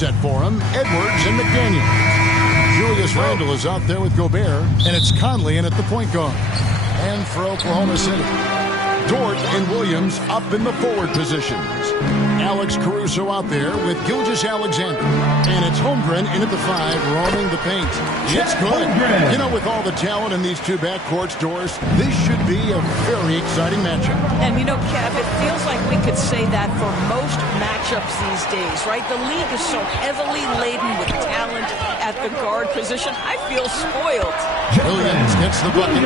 Set for him, Edwards and McDaniel. Julius Randle is out there with Gobert, and it's Conley in at the point guard. And for Oklahoma City, Dort and Williams up in the forward positions. Alex Caruso out there with Gilgeous-Alexander. And it's Holmgren in at the 5, roaming the paint. It's good. You know, with all the talent in these two backcourts, Doris, this should be a very exciting matchup. And you know, Kev, it feels like we could say that for most matchups these days, right? The league is so heavily laden with talent at the guard position. I feel spoiled. Williams gets the bucket.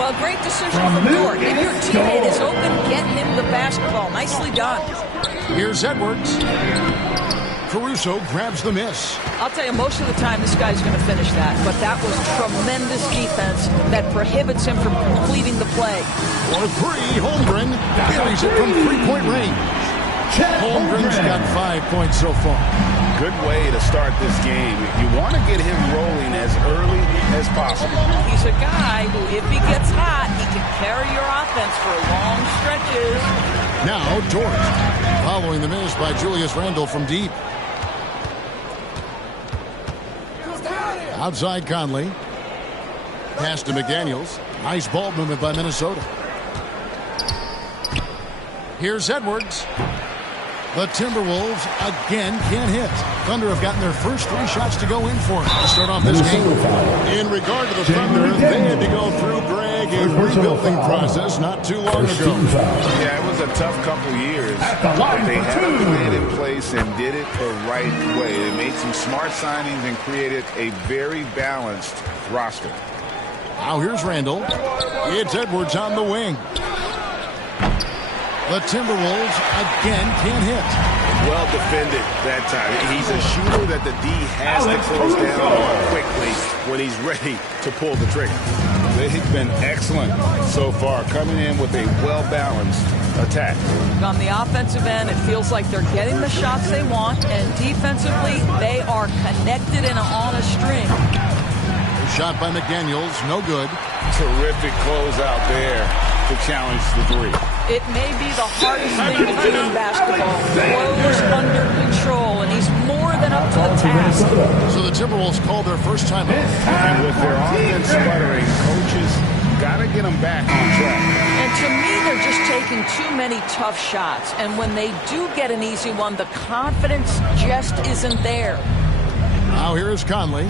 Well, great decision from Dort. If your teammate is open, get him the basketball. Nicely done. Here's Edwards. Caruso grabs the miss. I'll tell you, most of the time this guy's going to finish that, but that was tremendous defense that prohibits him from completing the play. For 3, Holmgren carries it from 3-point range. Holmgren's got 5 points so far. Good way to start this game. You want to get him rolling as early as possible. He's a guy who, if he gets hot, he can carry your offense for long stretches. Now Dort, following the miss by Julius Randle from deep. Outside Conley. Pass to McDaniels. Nice ball movement by Minnesota. Here's Edwards. The Timberwolves again can't hit. Thunder have gotten their first 3 shots to go in for it to start off this game. In regard to the Thunder, they had to go through, Greg, a rebuilding process not too long ago. Yeah, it was a tough couple years, but they had a plan in place and did it the right way. They made some smart signings and created a very balanced roster. Now here's Randle. It's Edwards on the wing. The Timberwolves again can't hit. Well defended that time. He's a shooter that the D has to close down on quickly when he's ready to pull the trigger. They've been excellent so far, coming in with a well-balanced attack. On the offensive end, it feels like they're getting the shots they want, and defensively, they are connected and on a string. Shot by McDaniels, no good. Terrific close out there to challenge the 3. It may be the hardest thing to do in basketball. Close under control, and he's more than up to the task. So the Timberwolves call their first time out. And with their offense sputtering, coaches got to get them back on track. And to me, they're just taking too many tough shots. And when they do get an easy one, the confidence just isn't there. Now here is Conley.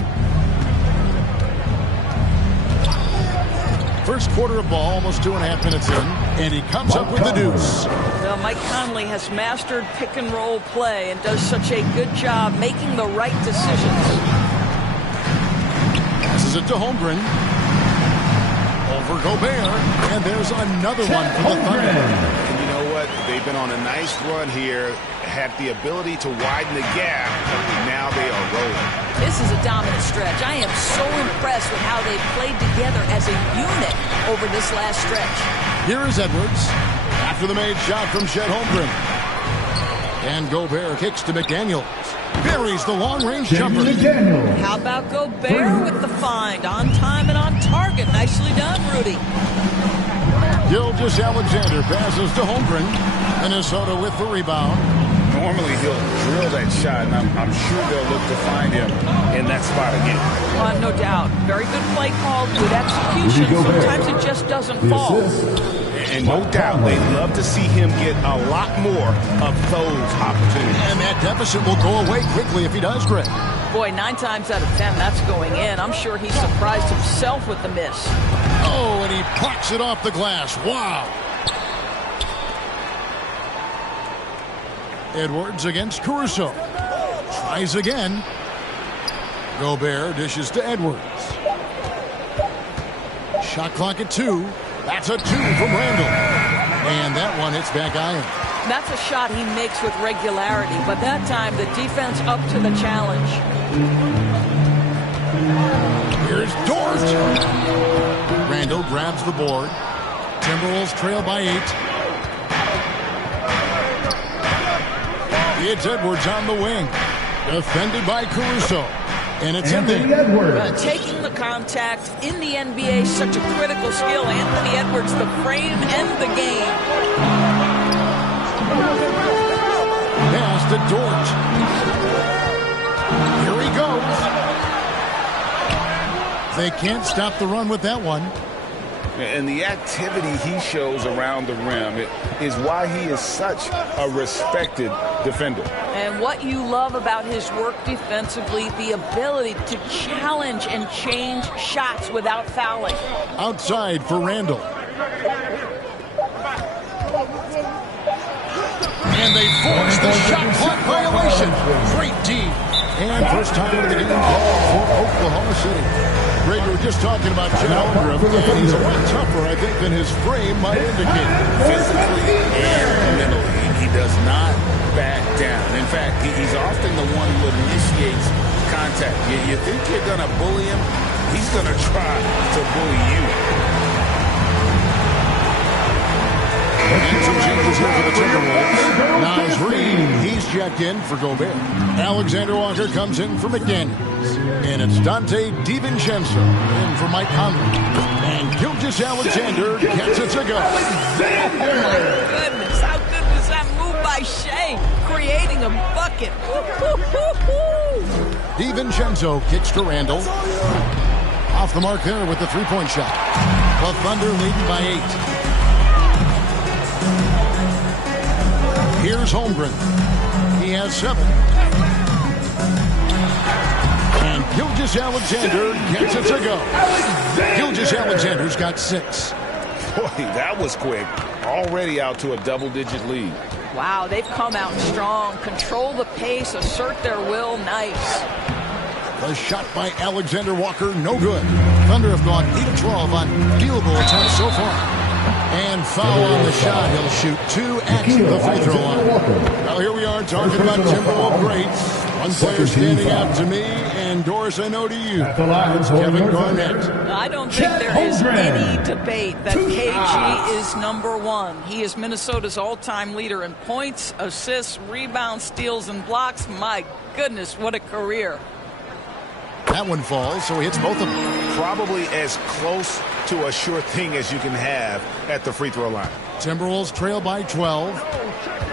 First quarter of ball, almost 2.5 minutes in, and he comes up with the deuce. Well, Mike Conley has mastered pick-and-roll play and does such a good job making the right decisions. Passes it to Holmgren. Over Gobert, and there's another one for the Thunder. And you know what? They've been on a nice run here, had the ability to widen the gap. Now they are rolling. This is a dominant stretch. I am so impressed with how they've played together as a unit over this last stretch. Here is Edwards after the made shot from Chet Holmgren. And Gobert kicks to McDaniels. Buries the long-range jumper. How about Gobert with the find? On time and on target. Nicely done, Rudy. Gilgeous-Alexander passes to Holmgren. Minnesota with the rebound. Normally he'll drill that shot, and I'm sure they'll look to find him in that spot again. No doubt. Very good play call, good execution. Sometimes it just doesn't fall. And no doubt they'd love to see him get a lot more of those opportunities. And that deficit will go away quickly if he does, Greg. Boy, 9 times out of 10, that's going in. I'm sure he surprised himself with the miss. Oh, and he plucks it off the glass. Wow. Edwards against Caruso. Tries again. Gobert dishes to Edwards. Shot clock at 2. That's a 2 from Randle. And that one hits back iron. That's a shot he makes with regularity, but that time the defense up to the challenge. Here's Dort. Randle grabs the board. Timberwolves trail by 8. It's Edwards on the wing. Defended by Caruso. And it's Anthony Edwards. Taking the contact in the NBA is such a critical skill. Anthony Edwards, the frame and the game. Pass to Dort. They can't stop the run with that one. And the activity he shows around the rim is why he is such a respected defender. And what you love about his work defensively, the ability to challenge and change shots without fouling. Outside for Randall. And they force the shot clock violation. Great D. And first time of the game call for Oklahoma City. Greg, we were just talking about Chet Holmgren, and he's a lot tougher, I think, than his frame might indicate. Physically and mentally, he does not back down. In fact, he's often the one who initiates contact. You think you're going to bully him, he's going to try to bully you. And some changes here for the Timberwolves. Nas Reed, he's checked in for Gobert. Alexander Walker comes in for McDaniels. And it's Dante DiVincenzo in for Mike Conley. And Gilgeous Alexander gets it to go. Oh, my goodness. How good was that move by Shea? Creating a bucket. DiVincenzo kicks to Randall. Off the mark there with the three-point shot. The Thunder leading by 8. Here's Holmgren. He has 7. And Gilgeous Alexander gets it to go. Gilgeous Alexander's got 6. Boy, that was quick. Already out to a double-digit lead. Wow, they've come out strong. Control the pace, assert their will. Nice. The shot by Alexander Walker, no good. Thunder have gone 8 of 12 on field goal attempts so far. And foul on the shot. He'll shoot 2 at the free throw line. Well, here we are talking about Timberwolves greats. One player standing out to me, and Doris, I know to you. It's Kevin Garnett. I don't think there is any debate that KG is #1. He is Minnesota's all-time leader in points, assists, rebounds, steals, and blocks. My goodness, what a career. That one falls, so he hits both of them. Probably as close to a sure thing as you can have at the free throw line. Timberwolves trail by 12.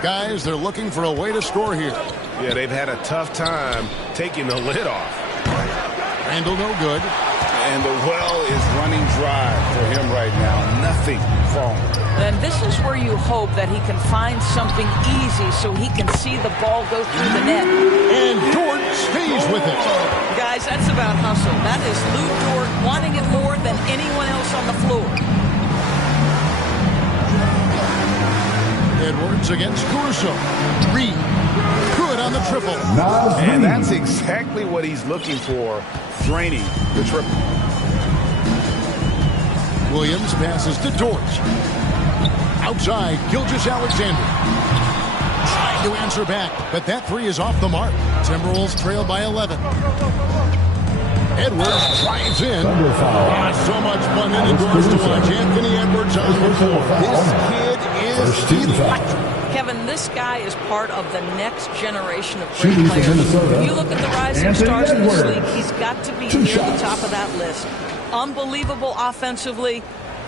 Guys, they're looking for a way to score here. Yeah, they've had a tough time taking the lid off. Randall no good. And the well is running dry for him right now. Nothing falling. And this is where you hope that he can find something easy so he can see the ball go through the net. And Dort stays with it. Guys, that's about hustle. That is Lou Dort wanting it more than anyone else on the floor. Edwards against Caruso. Reed, good on the triple. And that's exactly what he's looking for, draining the triple. Williams passes to Dort. Outside, Gilgeous Alexander. Trying to answer back, but that 3 is off the mark. Timberwolves trail by 11. Edwards drives in. So much fun and indoors to watch. Anthony Edwards on the floor. This kid is electric. Kevin, this guy is part of the next generation of great players. When you look at the rising stars in this league, he's got to be near the top of that list. Unbelievable offensively,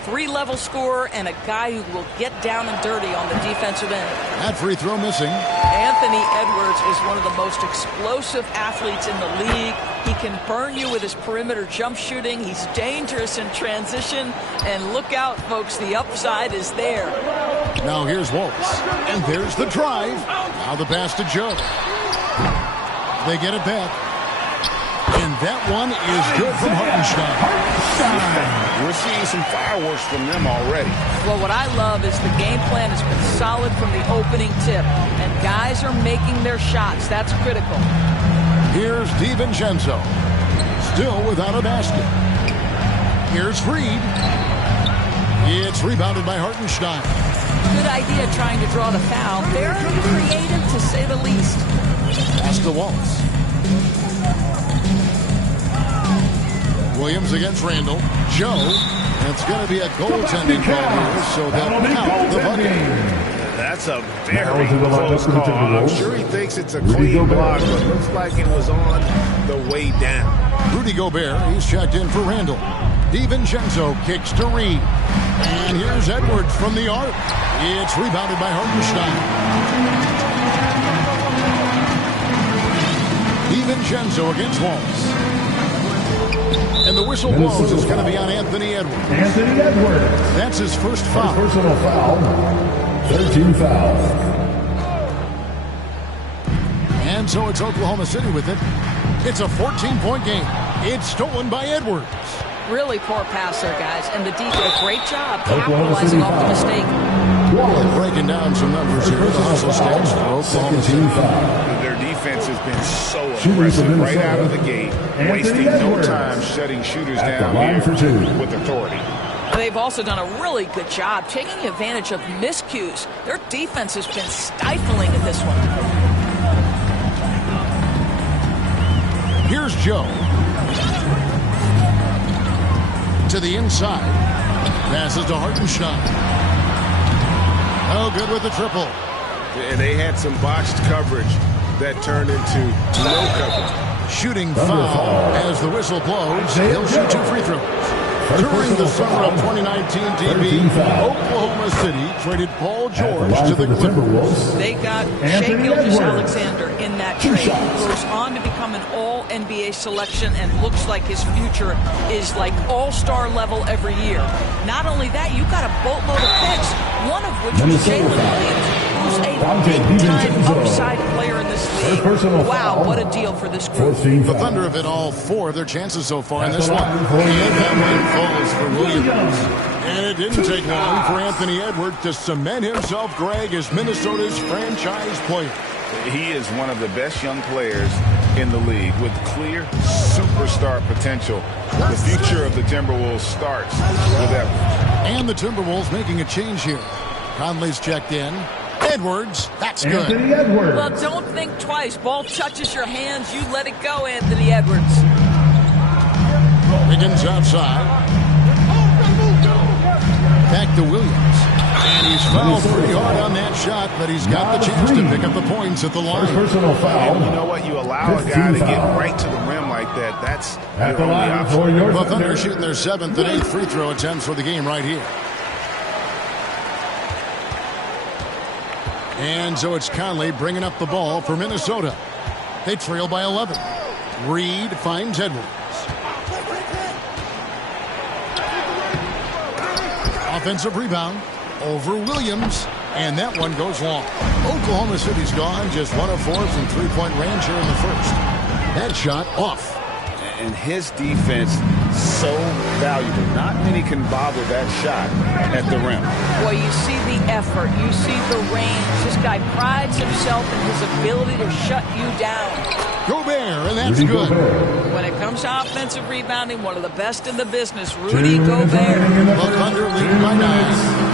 3-level scorer, and a guy who will get down and dirty on the defensive end. That free throw missing. Anthony Edwards is one of the most explosive athletes in the league. He can burn you with his perimeter jump shooting. He's dangerous in transition. And look out, folks, the upside is there. Now here's Waltz. And there's the drive. Now the pass to Joe. They get it back. And that one is good from Hartenstein. We're seeing some fireworks from them already. Well, what I love is the game plan has been solid from the opening tip. And guys are making their shots. That's critical. Here's DiVincenzo. Still without a basket. Here's Reed. It's rebounded by Hartenstein. Good idea trying to draw the foul. Very creative, to say the least. Pass to Waltz. Williams against Randall. Joe. It's going to be a goaltending call here, so they'll count the bucket. That's a very close call. I'm sure he thinks it's a clean block, but it looks like it was on the way down. Rudy Gobert, he's checked in for Randall. DiVincenzo kicks to Reed. And here's Edwards from the arc. It's rebounded by Hartenstein. DiVincenzo against Waltz. And the whistle blows. It's going to be on Anthony Edwards. Anthony Edwards. That's his first foul. Personal foul. 13 foul. And so it's Oklahoma City with it. It's a 14-point game. It's stolen by Edwards. Really poor pass there, guys. And the D did a great job capitalizing off the mistake. Breaking down some numbers here. The hustle stats for Oklahoma City. Their defense has been so aggressive right out of the gate, wasting no time shutting shooters down here with authority. They've also done a really good job taking advantage of miscues. Their defense has been stifling in this one. Here's Joe. To the inside. Passes to Hartenstein. Oh, good with the triple. And they had some botched coverage that turned into no coverage. Shooting foul as the whistle blows. He'll shoot 2 free throws. During the summer of 2019 TV, Oklahoma City traded Paul George to the Clippers. They got Shai Gilgeous-Alexander in that trade. He goes on to become an all-NBA selection and looks like his future is like all-star level every year. Not only that, you got a boatload of picks, one of which was Jalen Williams, who's a big-time upside player in this league. Wow, what a deal for this group. The Thunder have hit all 4 of their chances so far in this one. And that one falls for Williams. And it didn't take long for Anthony Edwards to cement himself, Greg, as Minnesota's franchise player. He is one of the best young players in the league with clear superstar potential. The future of the Timberwolves starts with Edwards. And the Timberwolves making a change here. Conley's checked in. Edwards, that's good. Anthony Edwards. Well, don't think twice. Ball touches your hands, you let it go, Anthony Edwards. Wiggins outside. Back to Williams. And he's fouled pretty hard on that shot, but he's got the chance to pick up the points at the line. Personal foul. And you know what? You allow a guy to get right to the rim like that. That's at the your only line option. for your Well, Thunder are shooting their 7th and 8th free throw attempts for the game right here. And so it's Conley bringing up the ball for Minnesota. They trail by 11. Reed finds Edwards. Offensive rebound over Williams. And that one goes long. Oklahoma City's gone just 1 of 4 from three-point range here in the first. That shot off. And his defense so valuable. Not many can bother that shot at the rim. Boy, you see the effort. You see the range. This guy prides himself in his ability to shut you down. Gobert, and that's good. When it comes to offensive rebounding, one of the best in the business, Rudy Gobert. The Thunder lead by 9.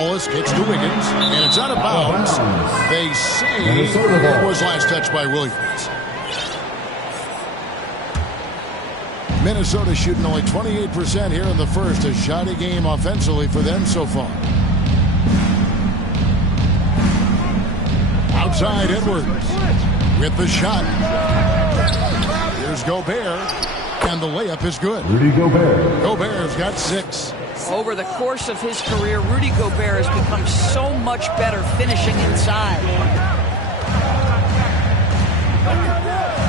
Wallace gets to Wiggins, and it's out of bounds. They say it was last touched by Williams. Minnesota shooting only 28% here in the first. A shoddy game offensively for them so far. Outside Edwards with the shot. Here's Gobert, and the layup is good. Rudy Gobert. Gobert's got 6. Over the course of his career, Rudy Gobert has become so much better finishing inside.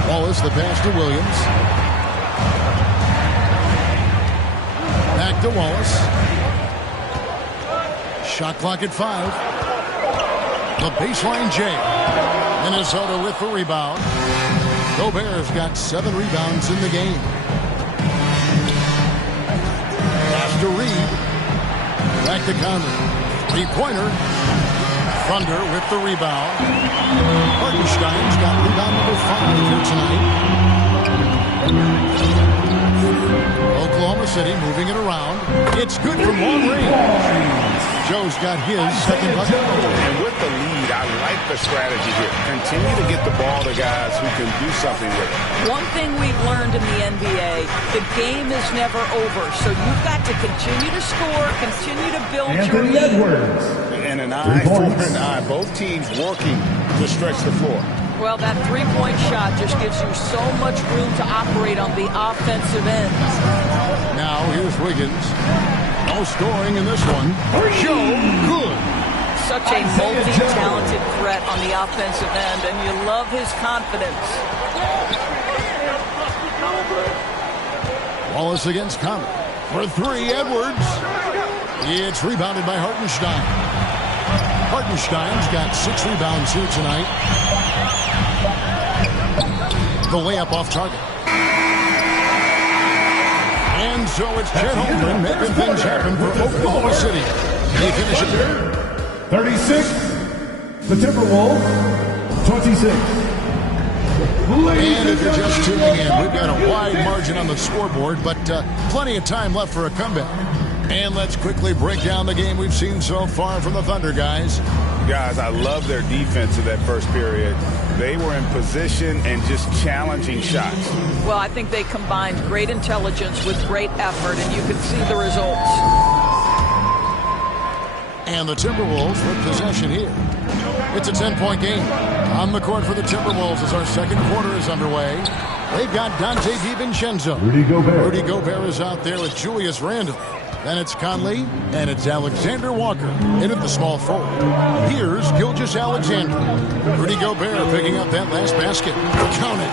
Wallace, the pass to Williams. Back to Wallace. Shot clock at 5. The baseline J. Minnesota with the rebound. Gobert's got 7 rebounds in the game. Pass to Reed. Back to Conley. 3-pointer. Thunder with the rebound. Hartenstein's got rebound number 5 here tonight. Oklahoma City moving it around. It's good from long range. Joe's got his second bucket. And with the lead, I like the strategy here. Continue to get the ball to guys who can do something with it. One thing we've learned in the NBA, the game is never over. So you've got to continue to score, continue to build your Anthony lead. Edwards. And an eye for an eye. Both teams working to stretch the floor. Well, that three-point shot just gives you so much room to operate on the offensive end. Now here's Wiggins. No scoring in this one. Joe, good. Such a multi-talented threat on the offensive end, and you love his confidence. Wallace against Conley. For three, Edwards. It's rebounded by Hartenstein. Hartenstein's got 6 rebounds here tonight. The layup off target. And so it's Chet Holmgren making things happen for Oklahoma City. They finish it there. 36. The Timberwolves. 26. And if you're just tuning in, we've got a wide margin on the scoreboard, but plenty of time left for a comeback. And let's quickly break down the game we've seen so far from the Thunder, guys. Guys, I love their defense in that first period. They were in position and just challenging shots. Well, I think they combined great intelligence with great effort, and you can see the results. And the Timberwolves with possession here. It's a 10-point game. On the court for the Timberwolves as our second quarter is underway. They've got Dante DiVincenzo. Rudy Gobert is out there with Julius Randle. Then it's Conley, and it's Alexander Walker in at the small forward. Here's Gilgeous-Alexander. Rudy Gobert picking up that last basket. Count it.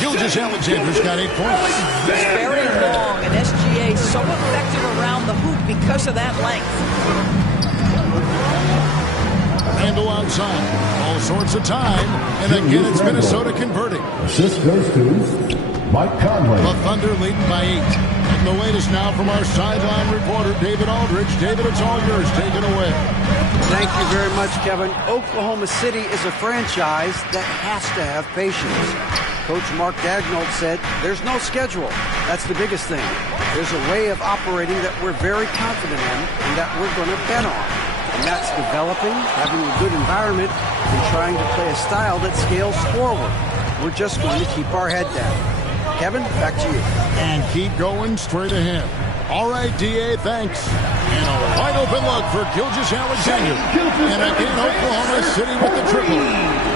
Gilgeous-Alexander's got 8 points. He's very long, and SGA so effective around the hoop because of that length. Randle outside. All sorts of time. And again, it's Minnesota converting. Assist goes to Mike Conley. The Thunder leading by 8. And the latest now from our sideline reporter, David Aldridge. David, it's all yours. Take it away. Thank you very much, Kevin. Oklahoma City is a franchise that has to have patience. Coach Mark Daigneault said, there's no schedule. That's the biggest thing. There's a way of operating that we're very confident in and that we're going to bet on. And that's developing, having a good environment, and trying to play a style that scales forward. We're just going to keep our head down. Kevin, back to you. And keep going straight ahead. All right, D.A., thanks. And a wide open look for Gilgeous-Alexander. And again, Oklahoma City with the triple.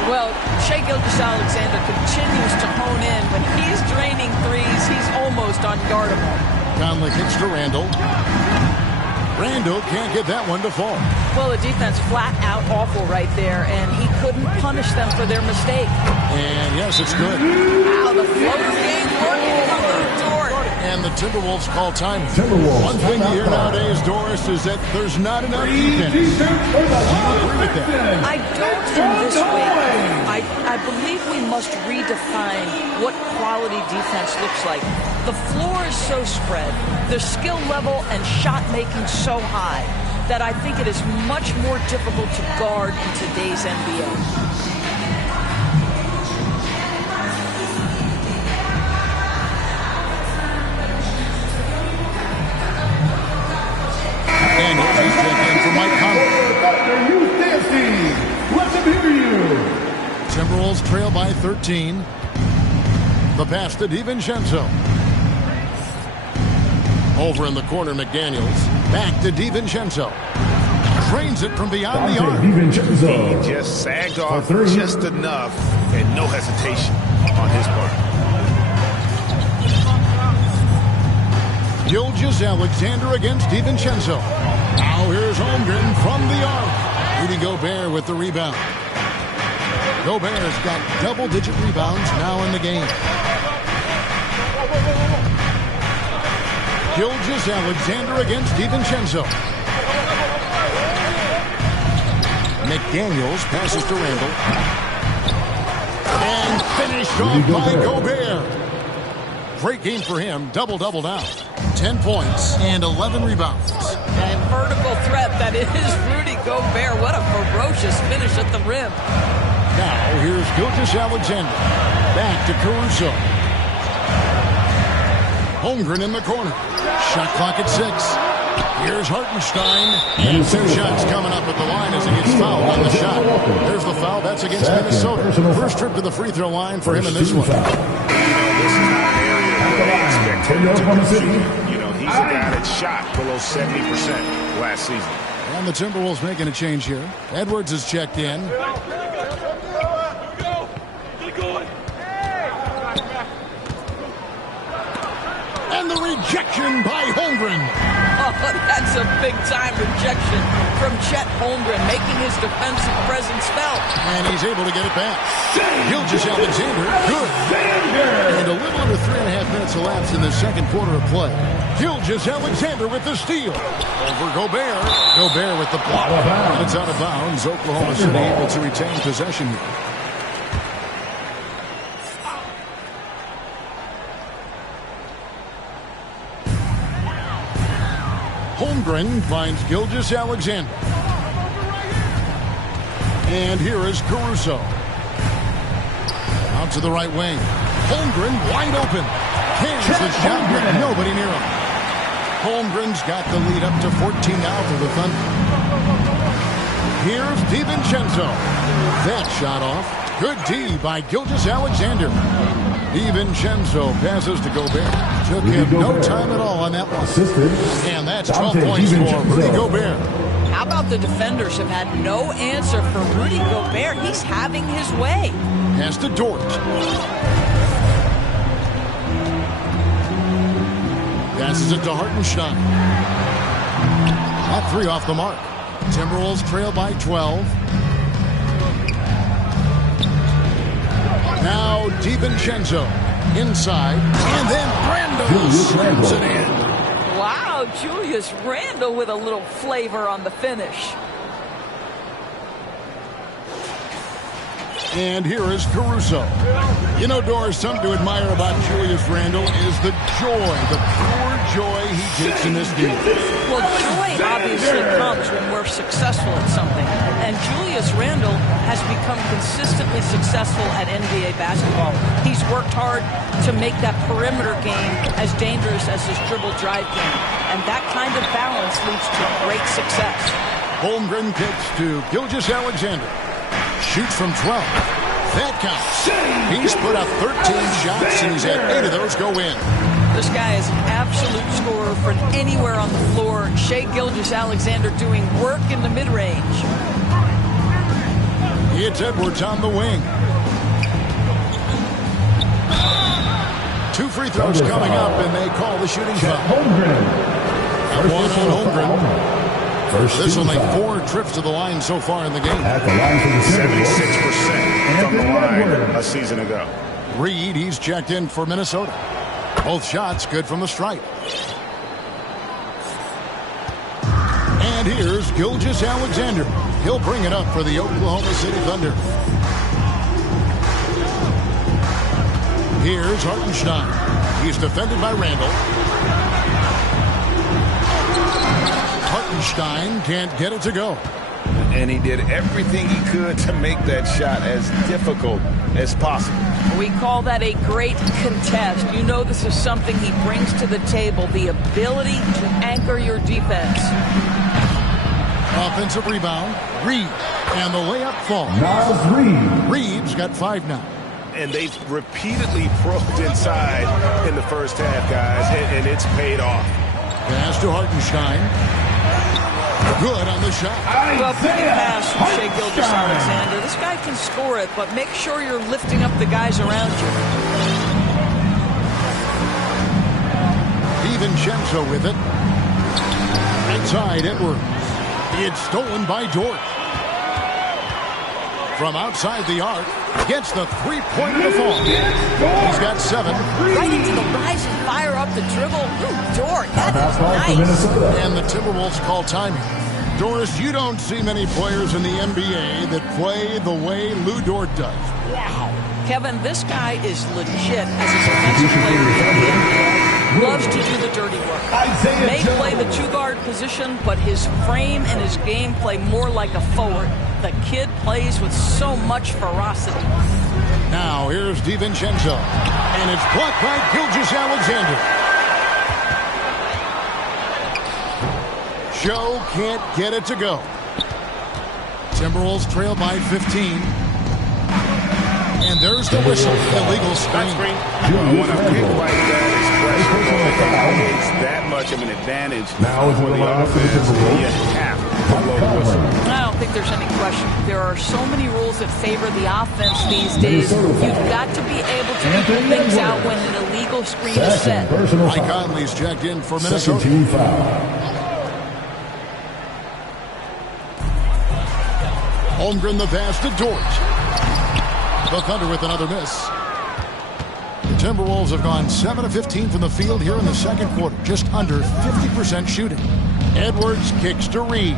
Well, Shai Gilgeous-Alexander continues to hone in. When he's draining threes, he's almost unguardable. Conley kicks to Randle. Randle can't get that one to fall. Well, the defense flat out awful right there, and he couldn't punish them for their mistake. And yes, it's good. Wow, the floater game working for Lou Dort. And the Timberwolves call time. Timberwolves. One thing you hear nowadays, Doris, is that there's not enough defense. Do you agree with that? I don't in this way. I believe we must redefine what quality defense looks like. The floor is so spread, the skill level and shot making so high that I think it is much more difficult to guard in today's NBA. And here's check in for Mike Conley. Let them hear you. Timberwolves trail by 13. The pass to DiVincenzo. Over in the corner, McDaniels. Back to DiVincenzo. Trains it from beyond the arc. He just sagged off just enough and no hesitation on his part. Gilgeous-Alexander against DiVincenzo. Now here's Holmgren from the arc. Rudy Gobert with the rebound. Gobert's got double-digit rebounds now in the game. Gilgeous-Alexander against DiVincenzo. McDaniels passes to Randle. And finished off by Gobert. Great game for him. Double-double now. 10 points and 11 rebounds. And vertical threat, that is Rudy Gobert. What a ferocious finish at the rim. Now, here's Gilgeous-Alexander. Back to Caruso. Holmgren in the corner. Shot clock at 6. Here's Hartenstein. And 2 shots coming up at the line as he gets fouled on the shot. There's the foul. That's against Minnesota. First trip to the free throw line for him in this one. This is not an area where they expect him to compete. He's a guy that shot below 70% last season. And the Timberwolves making a change here. Edwards has checked in. And the rejection by Holmgren. Oh, that's a big-time rejection from Chet Holmgren, making his defensive presence felt. And he's able to get it back. Gilgeous-Alexander, good. And a little under 3.5 minutes minutes elapsed in the second quarter of play. Gilgeous-Alexander with the steal. Over Gobert. Gobert with the block. And it's out of bounds. Oklahoma City able to retain possession here. Holmgren finds Gilgeous-Alexander. And here is Caruso. Out to the right wing. Holmgren wide open. Cans the shot with nobody near him. Holmgren's got the lead up to 14 now for the Thunder. Here's DiVincenzo. That shot off. Good D by Gilgeous-Alexander. DiVincenzo passes to Gobert. Took him no time at all on that one. And that's 12 points for Rudy Gobert. How about the defenders have had no answer for Rudy Gobert? He's having his way. Pass to Dort. Passes it to Hartenstein. That three off the mark. Timberwolves trail by 12. Now DiVincenzo inside. And then Randle slams it in. Wow, Julius Randle with a little flavor on the finish. And here is Caruso. You know, Doris, something to admire about Julius Randle is the joy, the pure joy he takes in this game. Well, joy obviously comes when we're successful at something. And Julius Randle has become consistently successful at NBA basketball. He's worked hard to make that perimeter game as dangerous as his dribble drive game. And that kind of balance leads to great success. Holmgren kicks to Gilgeous-Alexander. Shoots from 12. That counts. He's put up 13 shots, and he's had 8 of those go in. This guy is an absolute scorer from anywhere on the floor. Shai Gilgeous-Alexander doing work in the mid-range. It's Edwards on the wing. 2 free throws coming up, and they call the shooting foul. One on Holmgren. This will make 4 trips to the line so far in the game. At the line for the 76% from the line a season ago. Reed, he's checked in for Minnesota. Both shots good from the stripe. And here's Gilgeous-Alexander. He'll bring it up for the Oklahoma City Thunder. Here's Hartenstein. He's defended by Randle. Hartenstein can't get it to go. And he did everything he could to make that shot as difficult as possible. We call that a great contest. You know this is something he brings to the table, the ability to anchor your defense. Offensive rebound. Reed. And the layup falls. Miles Reed. Reed's got 5 now. And they've repeatedly probed inside in the first half, guys, and it's paid off. Pass to Hartenstein. Good on the shot. Well, big pass from Shai Gilgeous-Alexander. This guy can score it, but make sure you're lifting up the guys around you. DiVincenzo with it. Inside Edwards. It's stolen by Dort. From outside the arc, gets the three-point to fall. He's got 7. Right into the rise and fire up the dribble. Dort, that is nice. And the Timberwolves call timing. Doris, you don't see many players in the NBA that play the way Lou Dort does. Wow. Kevin, this guy is legit as a defensive player in the NBA. Loves to do the dirty work. May play the 2-guard position, but his frame and his game play more like a forward. The kid plays with so much ferocity. Now here's DiVincenzo. And it's blocked by Gilgeous-Alexander. Joe can't get it to go. Timberwolves trail by 15. And there's the whistle. Illegal screen. When a pick like that is pressure, it's that much of an advantage for the offense. You have to blow the whistle. I don't think there's any question. There are so many rules that favor the offense these days. You've got to be able to equal things out when an illegal screen is set. Mike Conley's checked in for Minnesota. Holmgren the pass to Dort. The Thunder with another miss. Timberwolves have gone 7 of 15 from the field here in the second quarter, just under 50% shooting. Edwards kicks to Reed.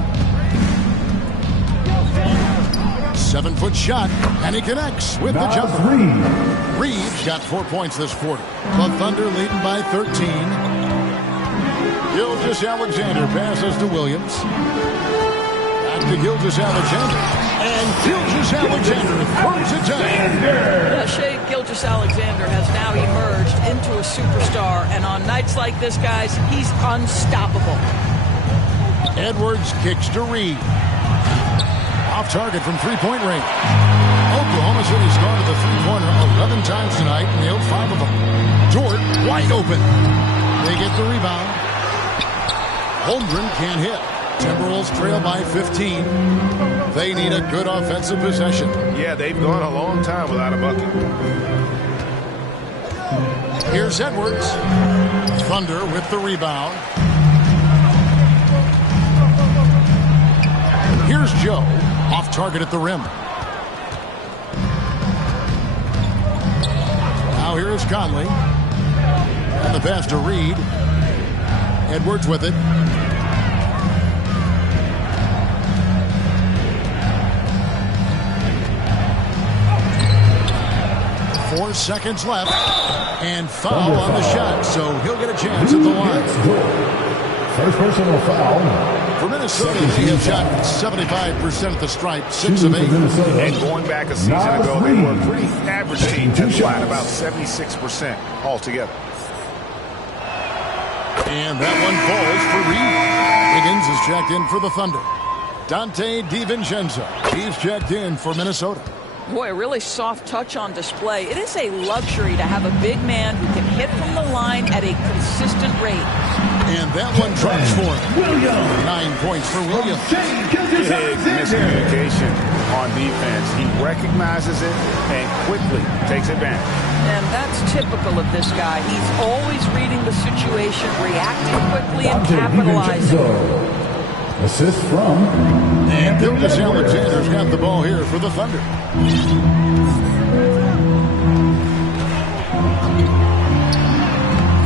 7-foot shot, and he connects with the jumper. Reed's got 4 points this quarter. The Thunder leading by 13. Gilgeous-Alexander passes to Williams. Back to Gilgeous-Alexander. And Gilgeous-Alexander throws it down. Shai Gilgeous-Alexander has now emerged into a superstar, and on nights like this, guys, he's unstoppable. Edwards kicks to Reed. Off target from three-point range. Oklahoma City's gone to the three-pointer 11 times tonight and nailed 5 of them. Dort wide open. They get the rebound. Holmgren can't hit. Timberwolves trail by 15. They need a good offensive possession. Yeah, they've gone a long time without a bucket. Here's Edwards. Thunder with the rebound. Here's Joe. Off target at the rim. Now here is Conley. And the pass to Reed. Edwards with it. Four seconds left. And foul on the shot, so he'll get a chance at the line. First personal foul. For Minnesota, they have shot 75% at the stripe, 6 of 8. And going back a season ago, they were a pretty average team at the line, about 76% altogether. And that one falls for Reed. Higgins is checked in for the Thunder. Dante DiVincenzo, he's checked in for Minnesota. Boy, a really soft touch on display. It is a luxury to have a big man who can hit from the line at a consistent rate. And that one drops for him. 9 points for Williams. Big miscommunication on defense. He recognizes it and quickly takes advantage. And that's typical of this guy. He's always reading the situation, reacting quickly, and capitalizing. Assist from. And Gilgeous-Alexander's got the ball here for the Thunder.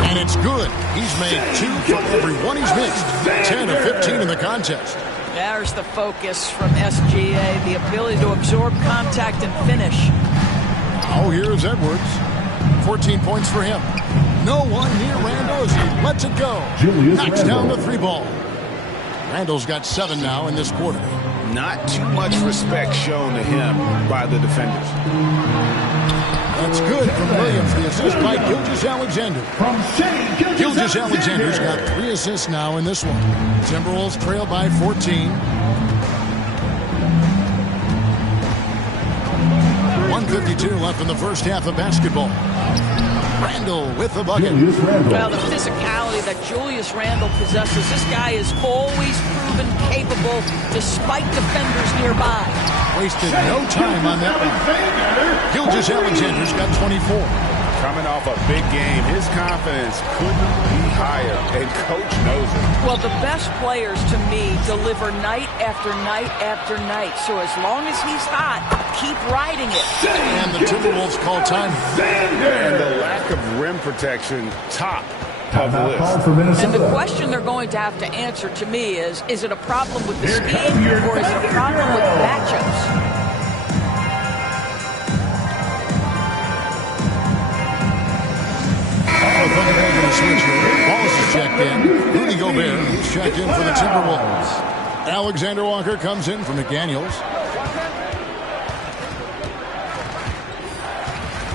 And it's good. He's made 2 from every one he's missed. 10 of 15 in the contest. There's the focus from SGA, the ability to absorb contact and finish. Oh, here's Edwards. 14 points for him. No one near Randall as he lets it go. Knocks down the 3-ball. Randall's got 7 now in this quarter. Not too much respect shown to him by the defenders. That's good from Williams. The assist by Gilgeous-Alexander. Gilgeous-Alexander's got 3 assists now in this one. Timberwolves trail by 14. 1:52 left in the first half of basketball. Randall with the bucket. Well, the physicality that Julius Randle possesses, this guy is always proven capable despite defenders nearby. Wasted no time on that one. Gilgeous-Alexander's got 24. Coming off a big game, his confidence couldn't be higher, and coach knows it. Well, the best players, to me, deliver night after night after night. So as long as he's hot, keep riding it. And the Timberwolves call time. And the lack of rim protection, top of the list. And the question they're going to have to answer to me is it a problem with the scheme or is it a problem with matchups? Switch here. Wallace is checked in. Rudy Gobert is checked in for the Timberwolves. Alexander Walker comes in for McDaniels.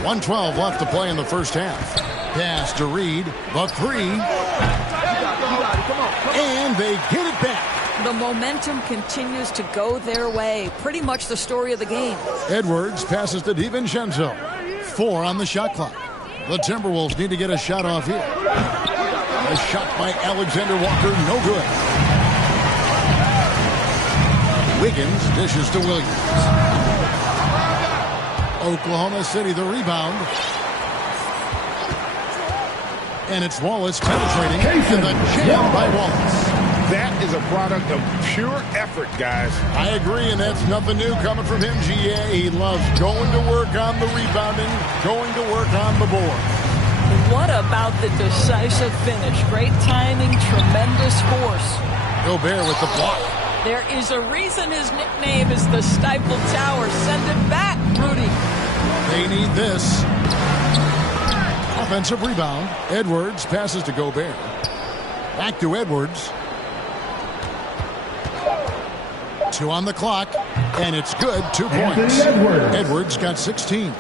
1:12 left to play in the first half. Pass to Reed. The 3. And they get it back. The momentum continues to go their way. Pretty much the story of the game. Edwards passes to DiVincenzo. 4 on the shot clock. The Timberwolves need to get a shot off here. A shot by Alexander Walker, no good. Wiggins dishes to Williams. Oklahoma City the rebound. And it's Wallace penetrating. And the jam by Wallace. That is a product of pure effort, guys. I agree, and that's nothing new coming from him, GA. He loves going to work on the rebounding, going to work on the board. What about the decisive finish? Great timing, tremendous force. Gobert with the block. There is a reason his nickname is the Stifle Tower. Send it back, Rudy. They need this. Offensive rebound. Edwards passes to Gobert. Back to Edwards. 2 on the clock, and it's good. 2 points. Edwards got 16.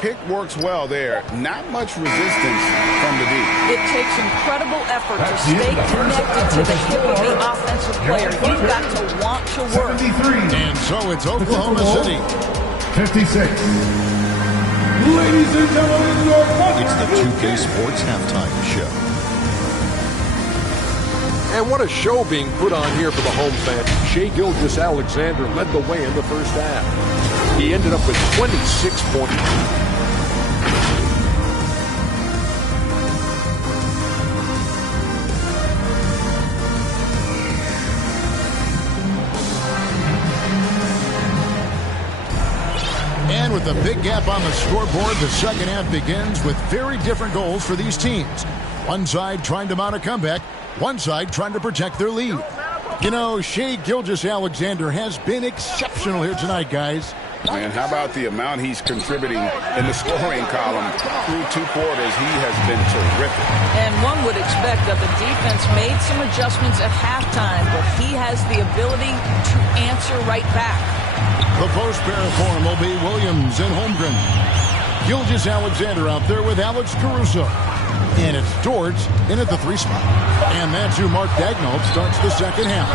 Pick works well there. Not much resistance from the D. It takes incredible effort to stay connected to the hip of the offensive player. You've got to want to work. 73. And so it's Oklahoma City. 56. Ladies and gentlemen, your It's the 2K Sports Halftime Show. And what a show being put on here for the home fans. Shai Gilgeous-Alexander led the way in the first half. He ended up with 26 points. And with a big gap on the scoreboard, the second half begins with very different goals for these teams. One side trying to mount a comeback, one side trying to protect their lead. You know, Shai Gilgeous-Alexander has been exceptional here tonight, guys. And how about the amount he's contributing in the scoring column? Through 2 quarters, he has been terrific. And one would expect that the defense made some adjustments at halftime, but he has the ability to answer right back. The post pair form will be Williams and Holmgren. Gilgeous-Alexander out there with Alex Caruso. And it's George in at the 3 spot. And that's who Mark Daigneault starts the second half.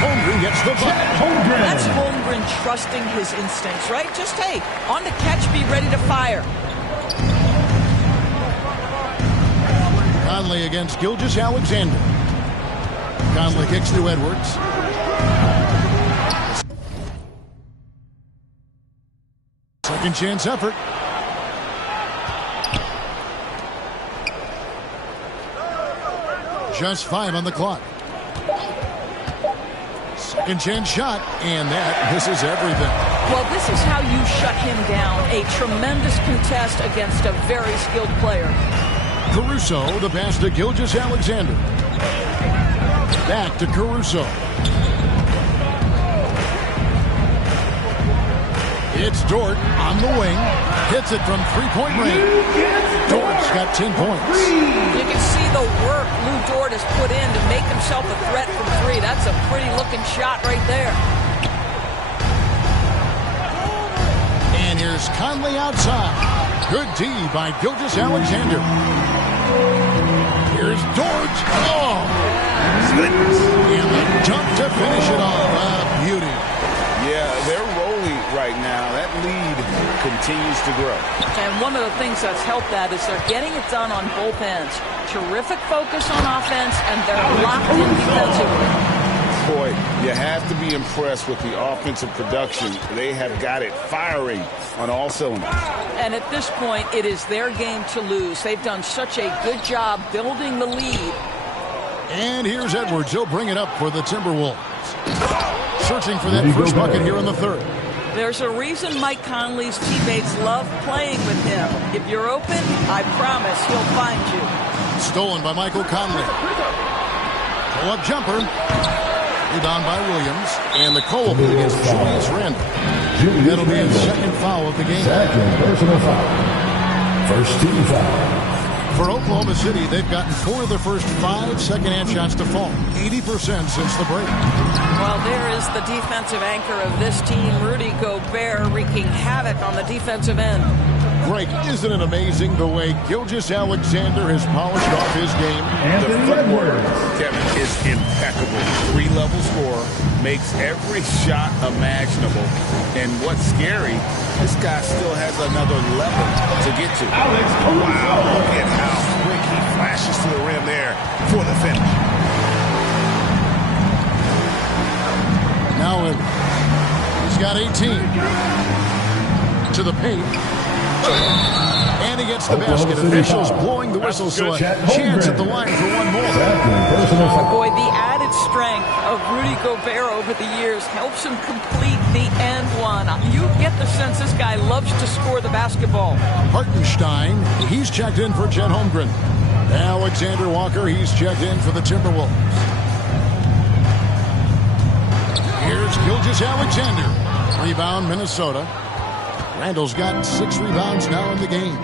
Holmgren gets the bucket. That's Holmgren trusting his instincts, right? Just, hey, on the catch, be ready to fire. Conley against Gilgeous-Alexander. Conley kicks to Edwards. Second chance effort. Just 5 on the clock. Second chance shot, and that misses everything. Well, this is how you shut him down. A tremendous contest against a very skilled player. Caruso, the pass to Gilgeous-Alexander. Back to Caruso. It's Dort on the wing. Hits it from 3-point range. Dort's got 10 points. You can see the work Lou Dort has put in to make himself a threat from 3. That's a pretty looking shot right there. And here's Conley outside. Good D by Gilgeous-Alexander. Here's Dort. Oh, goodness. And the jump to finish it off. Beauty. Yeah, they're rolling right now. That lead continues to grow. And one of the things that's helped that is they're getting it done on both ends. Terrific focus on offense, and they're locked in defensively. Boy, you have to be impressed with the offensive production. They have got it firing on all cylinders. And at this point, it is their game to lose. They've done such a good job building the lead. And here's Edwards. He'll bring it up for the Timberwolves. Searching for that first bucket here in the third. There's a reason Mike Conley's teammates love playing with him. If you're open, I promise he'll find you. Stolen by Michael Conley. Pull-up jumper. Rebound by Williams. And the call against Julius Randle. That'll be his second foul of the game. Second personal foul. First team foul. For Oklahoma City, they've gotten 4 of their first 5 second-half shots to fall. 80% since the break. Well, there is the defensive anchor of this team, Rudy Gobert, wreaking havoc on the defensive end. Greg, isn't it amazing the way Gilgeous-Alexander has polished off his game? The footwork, Kevin, is impeccable. 3-level scorer, makes every shot imaginable. And what's scary, this guy still has another level to get to. Wow, look at how quick he flashes to the rim there for the finish. Now he's got 18. To the paint. And he gets the basket. Officials blowing the whistle, so a chance at the line for one more. Oh, boy, the added strength of Rudy Gobert over the years helps him complete the end one. You get the sense this guy loves to score the basketball. Hartenstein, he's checked in for Chet Holmgren. Alexander Walker, he's checked in for the Timberwolves. Here's Gilgeous-Alexander. Rebound, Minnesota. Randall's got 6 rebounds now in the game.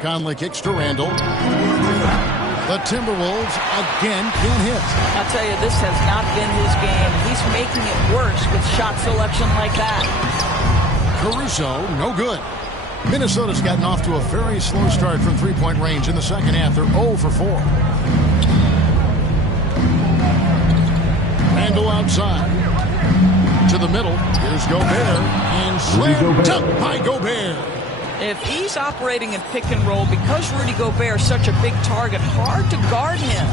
Conley kicks to Randall. The Timberwolves again can't hit. I'll tell you, this has not been his game. He's making it worse with shot selection like that. Caruso, no good. Minnesota's gotten off to a very slow start from three-point range in the second half. They're 0 for 4. Randall outside. To the middle. Here's Gobert. And slam dunk by Gobert. If he's operating in pick and roll, because Rudy Gobert is such a big target, hard to guard him.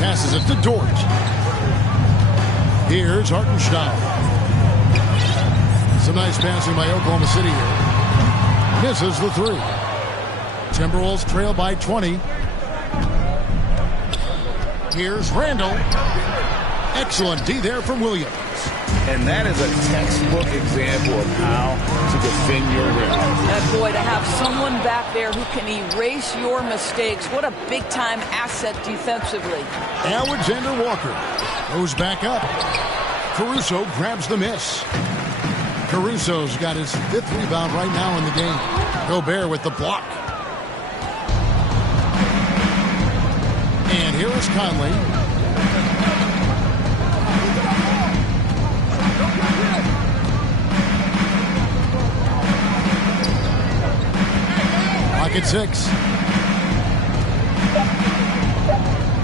Passes it to Dort. Here's Hartenstein. Some nice passing by Oklahoma City here. Misses the 3. Timberwolves trail by 20. Here's Randall. Excellent D there from Williams. And that is a textbook example of how to defend your rim. And boy, to have someone back there who can erase your mistakes, what a big-time asset defensively. Alexander Walker goes back up. Caruso grabs the miss. Caruso's got his 5th rebound right now in the game. Gobert with the block. And here is Conley. At 6.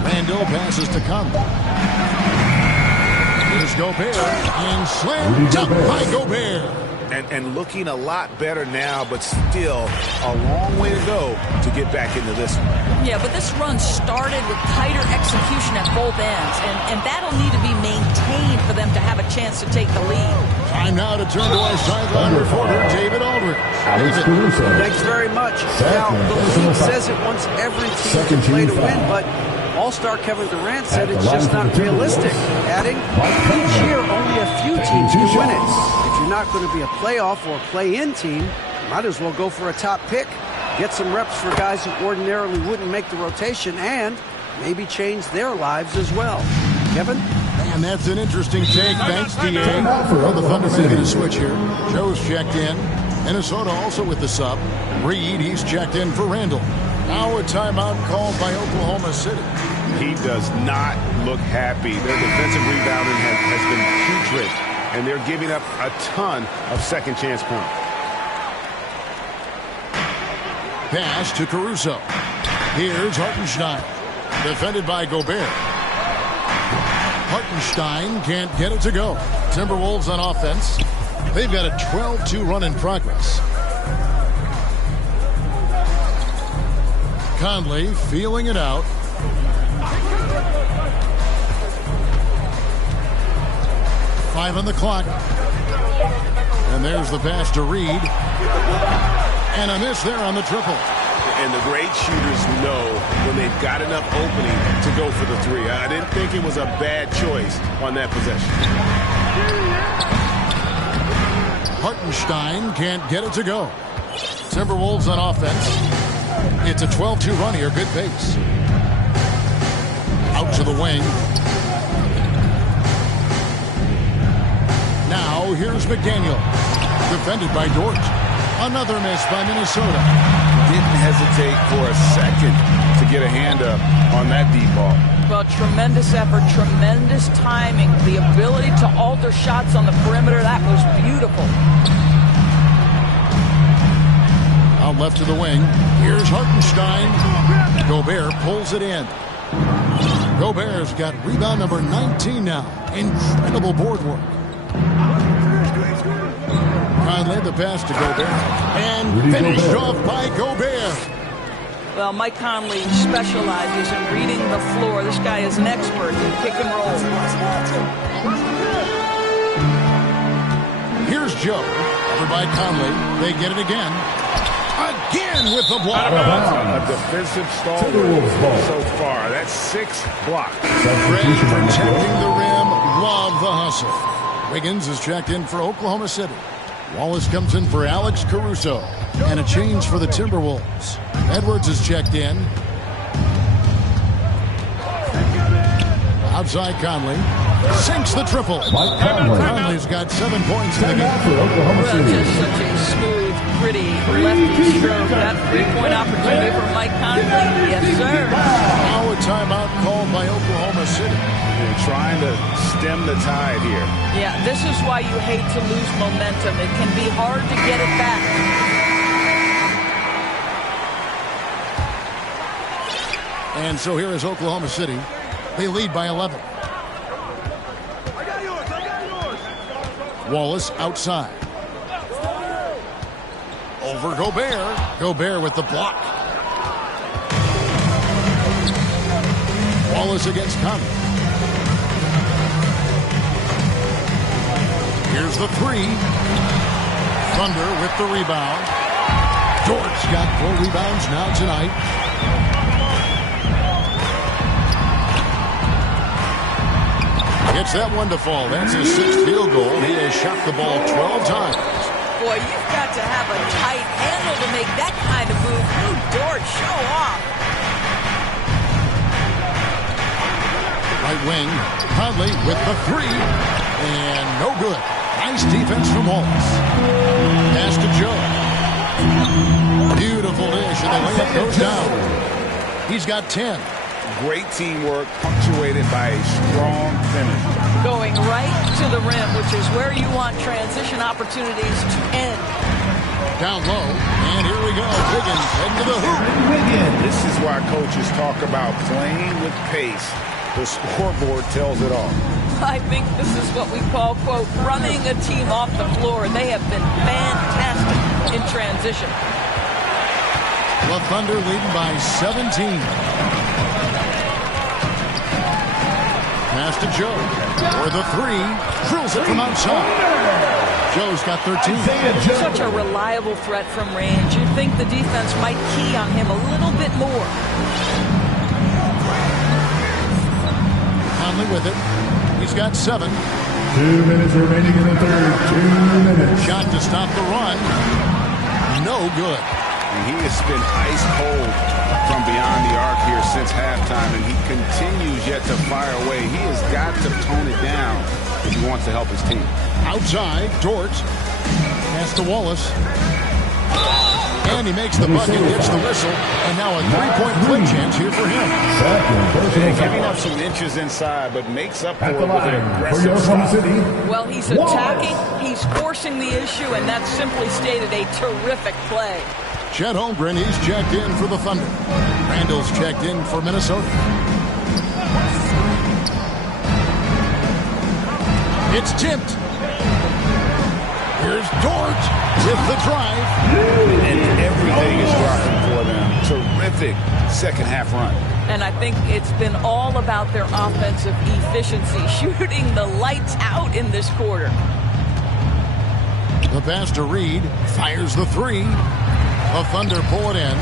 Randall passes to Conley. Here's Gobert. And slam dunk by Gobert. And looking a lot better now, but still a long way to go to get back into this one. Yeah, but this run started with tighter execution at both ends, and that'll need to be maintained for them to have a chance to take the lead. Time now to turn to our sideline reporter, David Aldridge. Thanks very much. Now, the league says it wants every team to play to win, but All-Star Kevin Durant said it's just not realistic, adding, each year only a few teams can win it. If you're not going to be a playoff or a play-in team, you might as well go for a top pick, get some reps for guys who ordinarily wouldn't make the rotation, and maybe change their lives as well. Kevin? And that's an interesting take. Thanks, D.A. For the Thunder making a switch here. Joe's checked in. Minnesota also with the sub. Reed, he's checked in for Randall. Now a timeout called by Oklahoma City. He does not look happy. Their defensive rebounding has been putrid, and they're giving up a ton of second-chance points. Pass to Caruso. Here's Hartenstein. Defended by Gobert. Hartenstein can't get it to go. Timberwolves on offense. They've got a 12-2 run in progress. Conley feeling it out. Five on the clock. And there's the pass to Reed. And a miss there on the triple. And the great shooters know when they've got enough opening to go for the 3. I didn't think it was a bad choice on that possession. Hartenstein can't get it to go. Timberwolves on offense. It's a 12-2 run here. Good pace. Out to the wing. Now here's McDaniel. Defended by Dort. Another miss by Minnesota. Didn't hesitate for a second to get a hand up on that deep ball. Well, tremendous effort, tremendous timing. The ability to alter shots on the perimeter, that was beautiful. Out left to the wing. Here's Hartenstein. Gobert pulls it in. Gobert's got rebound number 19 now. Incredible board work. Conley the pass to Gobert. And finished off by Gobert. Well, Mike Conley specializes in reading the floor. This guy is an expert in pick and roll. Joe. Covered by Conley. They get it again. Again with the block. A defensive stalwart so far. That's 6 blocks. Gray protecting the rim. Love the hustle. Wiggins is checked in for Oklahoma City. Wallace comes in for Alex Caruso. And a change for the Timberwolves. Edwards is checked in. Outside Conley. Sinks the triple. Conley's got 7 points in the game. Just such a smooth, pretty lefty stroke. That 3-point opportunity for Mike Conley. Yes, sir. Now a timeout called by Oklahoma City. They're trying to stem the tide here. Yeah, this is why you hate to lose momentum. It can be hard to get it back. And so here is Oklahoma City. They lead by 11. Wallace outside. Over Gobert. Gobert with the block. Wallace against Conley. Here's the 3. Thunder with the rebound. Dort's got 4 rebounds now tonight. Gets that one to fall. That's his 6th field goal. He has shot the ball 12 times. Boy, you've got to have a tight handle to make that kind of move. Lou Dort, show off. Right wing. Conley with the 3. And no good. Nice defense from Wallace. Pass to Joe. Beautiful dish, and the layup goes down. He's got 10. Great teamwork, punctuated by a strong finish. Going right to the rim, which is where you want transition opportunities to end. Down low, and here we go. Wiggins heading to the hoop. This is why coaches talk about playing with pace. The scoreboard tells it all. I think this is what we call, quote, running a team off the floor. They have been fantastic in transition. The Thunder leading by 17. Pass to Joe. For the 3. Drills it from outside. Joe's got 13. Such a reliable threat from range. You'd think the defense might key on him a little bit more. Conley with it. He's got 7. 2 minutes remaining in the third. 2 minutes. Shot to stop the run. No good. And he has been ice cold from beyond the arc here since halftime, and he continues yet to fire away. He has got to tone it down if he wants to help his team. Outside, Dort. Pass to Wallace. And he makes the bucket, gets the whistle, and now a 3-point play chance here for him. Giving up some inches inside, but makes up for it with an aggressive shot. Well, he's attacking, he's forcing the issue, and that's simply stated a terrific play. Chet Holmgren, he's checked in for the Thunder. Randall's checked in for Minnesota. It's tipped. Here's Dort with the drive. And everything is dropping for them. Terrific second half run. And I think it's been all about their offensive efficiency, shooting the lights out in this quarter. The pass to Reed, fires the 3. The Thunder pull it in.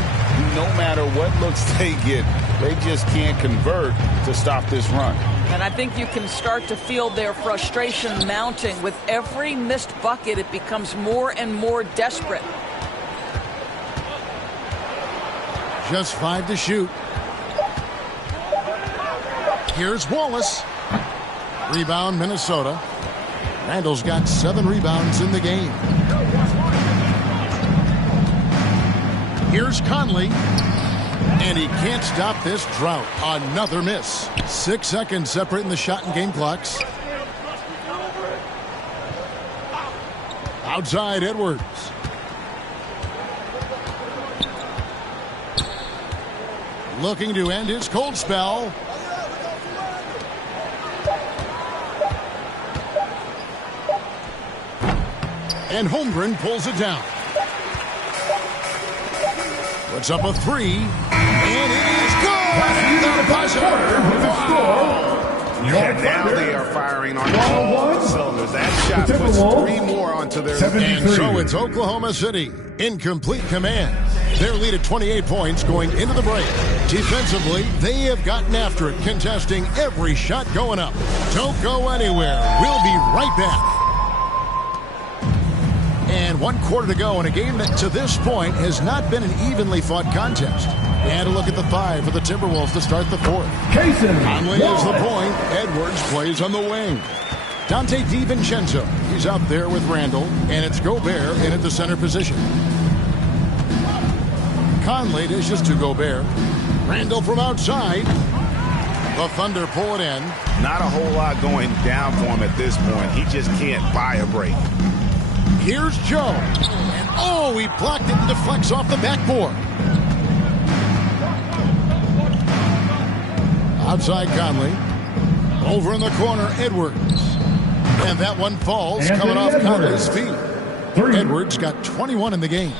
No matter what looks they get, they just can't convert to stop this run. And I think you can start to feel their frustration mounting. With every missed bucket, it becomes more and more desperate. Just 5 to shoot. Here's Wallace. Rebound, Minnesota. Randall's got 7 rebounds in the game. Here's Conley. And he can't stop this drought. Another miss. 6 seconds separating the shot and game clocks. Outside, Edwards. Looking to end his cold spell. And Holmgren pulls it down. Puts up a 3. And it is good! The buzzer! Wow. And now they are firing on all cylinders. That shot puts 3 more onto their lead. And so it's Oklahoma City in complete command. Their lead at 28 points going into the break. Defensively, they have gotten after it, contesting every shot going up. Don't go anywhere. We'll be right back. And 1 quarter to go in a game that to this point has not been an evenly fought contest. And a look at the 5 for the Timberwolves to start the 4th. Conley is the point. Edwards plays on the wing. Dante DiVincenzo, he's out there with Randall, and it's Gobert in at the center position. Conley dishes to Gobert. Randall from outside. The Thunder pull it in. Not a whole lot going down for him at this point. He just can't buy a break. Here's Joe. And oh, he blocked it and deflects off the backboard. Outside Conley. Over in the corner, Edwards. And that one falls, coming off Conley's feet. Edwards got 21 in the game.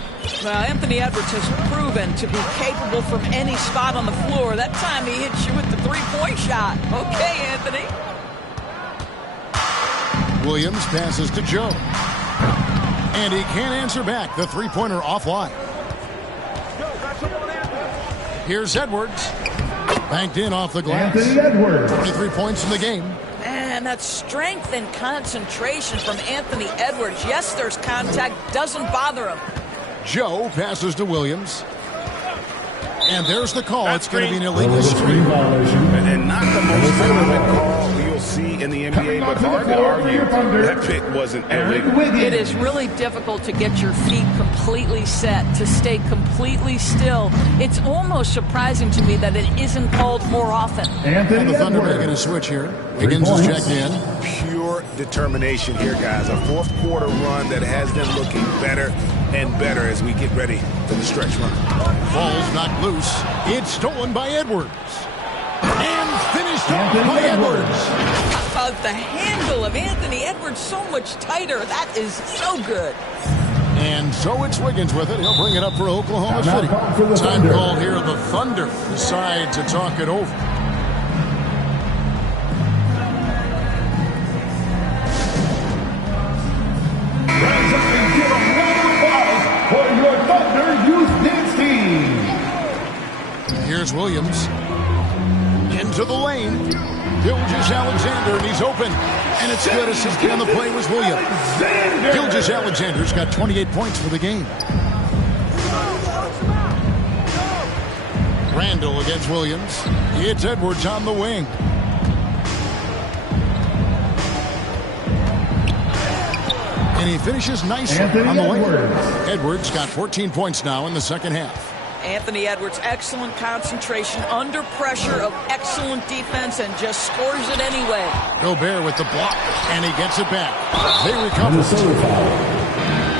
Well, Anthony Edwards has proven to be capable from any spot on the floor. That time he hits you with the three-point shot. Okay, Anthony. Williams passes to Joe. And he can't answer back. The three-pointer offline. Here's Edwards. Banked in off the glass. Anthony Edwards. 23 points in the game. And that strength and concentration from Anthony Edwards. Yes, there's contact. Doesn't bother him. Joe passes to Williams. And there's the call. It's going to be an illegal screen. And not the most common call you'll see in the NBA, but hard to argue that pick wasn't illegal. It is really difficult to get your feet completely set, to stay completely still. It's almost surprising to me that it isn't called more often. And the Thunder making a switch here. Wiggins is checked in. Pure determination here, guys. A fourth quarter run that has them looking better and better as we get ready for the stretch run. Ball's knocked loose. It's stolen by Edwards. And finished off by Edwards. How about the handle of Anthony Edwards so much tighter? That is so good. And so it's Wiggins with it. He'll bring it up for Oklahoma City. Time call here. The Thunder decide to talk it over. Rise up and give a round of applause for your Thunder Youth Dance Team. Here's Williams. Into the lane. Gilgeous-Alexander, and he's open. And it's good. Assisting on the play was Williams. Gilgeous-Alexander's got 28 points for the game. Randall against Williams. It's Edwards on the wing. And he finishes nicely on the wing. Edwards got 14 points now in the second half. Anthony Edwards, excellent concentration, under pressure of excellent defense, and just scores it anyway. Gobert with the block, and he gets it back. They recover.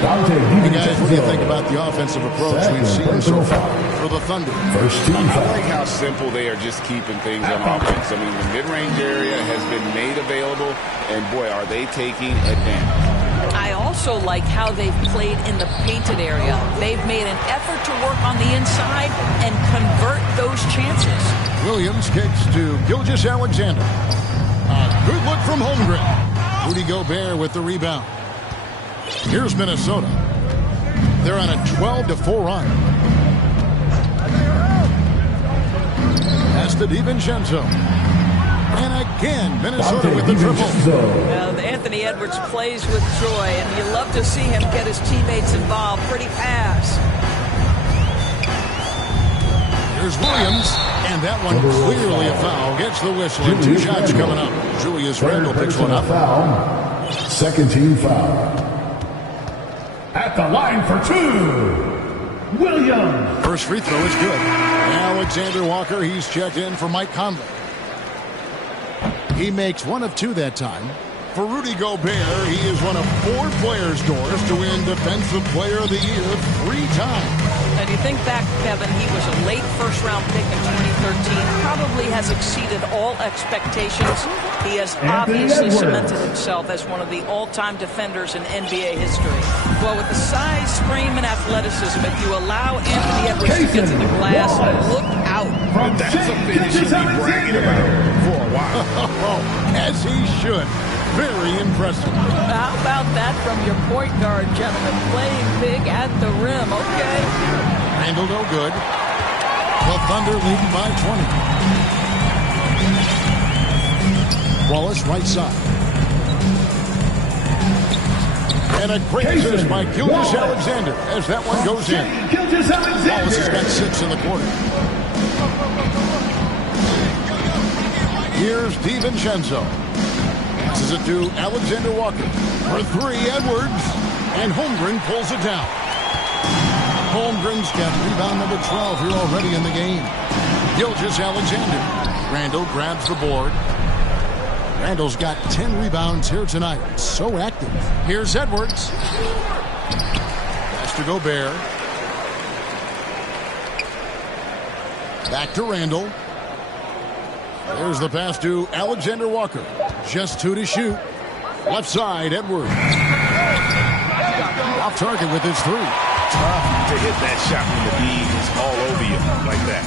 Hey guys, what do you think about the offensive approach we've seen so far for the Thunder? I like how simple they are just keeping things on offense. I mean, the mid-range area has been made available, and boy, are they taking advantage. I also like how they've played in the painted area. They've made an effort to work on the inside and convert those chances. Williams kicks to Gilgeous-Alexander. A good look from Holmgren. Rudy Gobert with the rebound. Here's Minnesota. They're on a 12-4 run. Pass to DiVincenzo. And again, Minnesota with the triple. Anthony Edwards plays with joy, and you love to see him get his teammates involved. Pretty pass. Here's Williams, and that one clearly a foul. Gets the whistle, and 2 shots coming up. Julius Randle picks one up. Second team foul. At the line for 2, Williams. First free throw is good. Alexander Walker, he's checked in for Mike Conley. He makes 1 of 2 that time. For Rudy Gobert, he is one of 4 players, Doris, to win Defensive Player of the Year 3 times. And you think back, Kevin, he was a late first-round pick in 2013. Probably has exceeded all expectations. He has obviously cemented himself as one of the all-time defenders in NBA history. Well, with the size, frame, and athleticism, if you allow Anthony Edwards to get to the glass, look out. That's a finish he'll be bragging about for a while. As he should. Very impressive. How about that from your point guard, gentlemen? Playing big at the rim, okay? Randle no good. The Thunder lead by 20. Wallace right side. And a great assist by Gilgeous-Alexander as that one goes in. Wallace has got 6 in the quarter. Here's DiVincenzo. Passes it to Alexander Walker. For 3, Edwards. And Holmgren pulls it down. Holmgren's got rebound number 12 here already in the game. Gilgeous-Alexander. Randle grabs the board. Randle's got 10 rebounds here tonight. So active. Here's Edwards. Pass to Gobert. Back to Randle. There's the pass to Alexander Walker. Just 2 to shoot. Left side, Edwards. Off target with his 3. Tough to hit that shot when the D is all over you like that.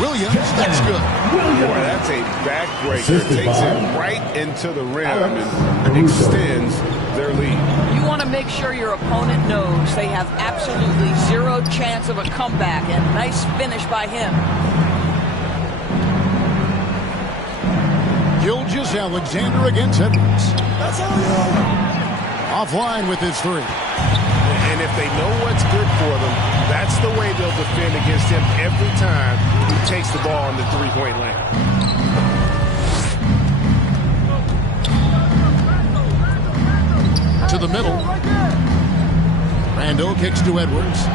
Williams, that's good. Boy, that's a backbreaker. Takes it right into the rim and extends their lead. You want to make sure your opponent knows they have absolutely 0 chance of a comeback, and nice finish by him. Gilgeous-Alexander against Edwards. Offline with his 3. And if they know what's good for them, that's the way they'll defend against him every time he takes the ball in the 3-point lane. To the middle. Randle kicks to Edwards.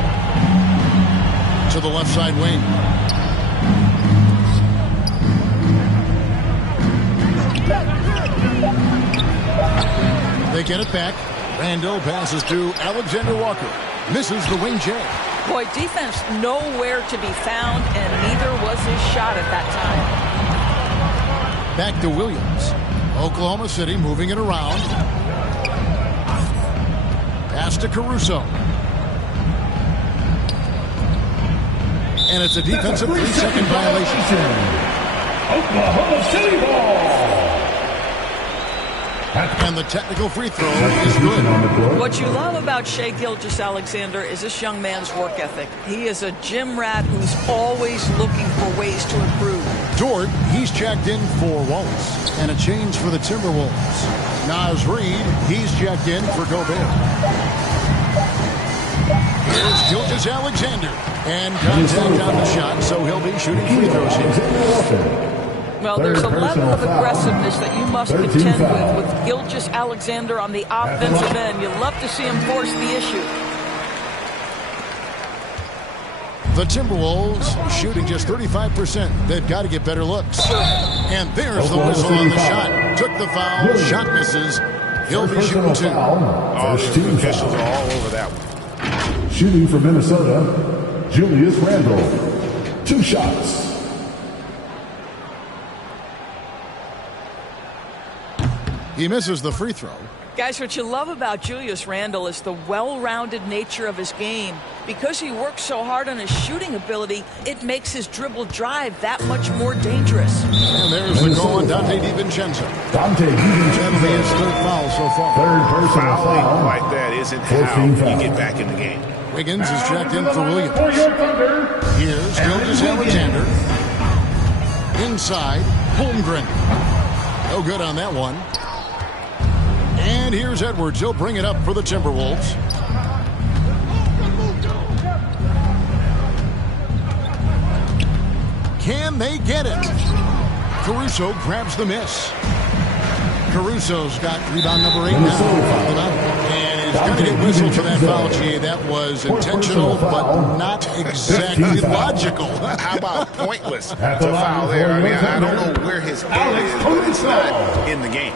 To the left side wing. They get it back. Randle passes to Alexander Walker. Misses the wing J. Boy, defense nowhere to be found, and neither was his shot at that time. Back to Williams. Oklahoma City moving it around. Pass to Caruso. And it's a defensive 3-second violation. Oklahoma City ball. And the technical free throw is good. What you love about Shai Gilgeous-Alexander is this young man's work ethic. He is a gym rat who's always looking for ways to improve. Dort, he's checked in for Wallace. And a change for the Timberwolves. Naz Reid, he's checked in for Gobert. Here's Gilgeous-Alexander. And contact on the shot, so he'll be shooting free throws here. Well, there's a level of aggressiveness that you must contend with Gilgeous-Alexander on the offensive end. You love to see him force the issue. The Timberwolves shooting just 35%. They've got to get better looks. And there's the whistle on the shot. Took the foul. Shot misses. He'll be shooting 2. All the officials are all over that one. Shooting for Minnesota, Julius Randle. 2 shots. He misses the free throw. Guys, what you love about Julius Randle is the well-rounded nature of his game. Because he works so hard on his shooting ability, it makes his dribble drive that much more dangerous. And there's the goal on Dante DiVincenzo. Dante DiVincenzo. That'll be his 3rd foul so far. 3rd personal Fouling foul. like that isn't how you get back in the game. Wiggins is checked in for Williams. Here's Gilgeous-Alexander. Inside, Holmgren. No good on that one. And here's Edwards. He'll bring it up for the Timberwolves. Can they get it? Caruso grabs the miss. Caruso's got rebound number 8 now. And he's going to get whistled for that foul, G. That was intentional, but not exactly logical. How about pointless to foul there? I mean, I don't know where his head is, but it's not in the game.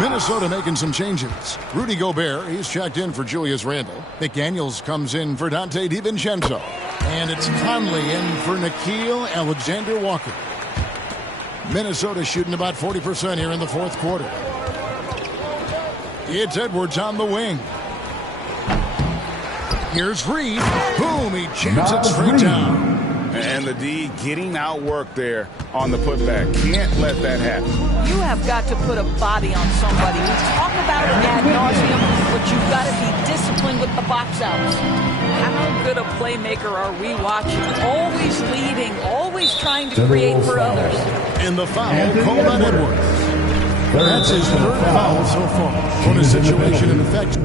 Minnesota making some changes. Rudy Gobert, he's checked in for Julius Randle. McDaniels comes in for Dante DiVincenzo. And it's Conley in for Nickeil Alexander-Walker. Minnesota shooting about 40% here in the fourth quarter. It's Edwards on the wing. Here's Reed. Boom, he jams it straight down. And the D getting outworked there on the putback. Can't let that happen. You have got to put a body on somebody. We talk about it ad nauseum, but you've got to be disciplined with the box outs. How good a playmaker are we watching? Always leading, always trying to create for others. And the foul called on Edwards. That's his third foul so far. On a situation in effect.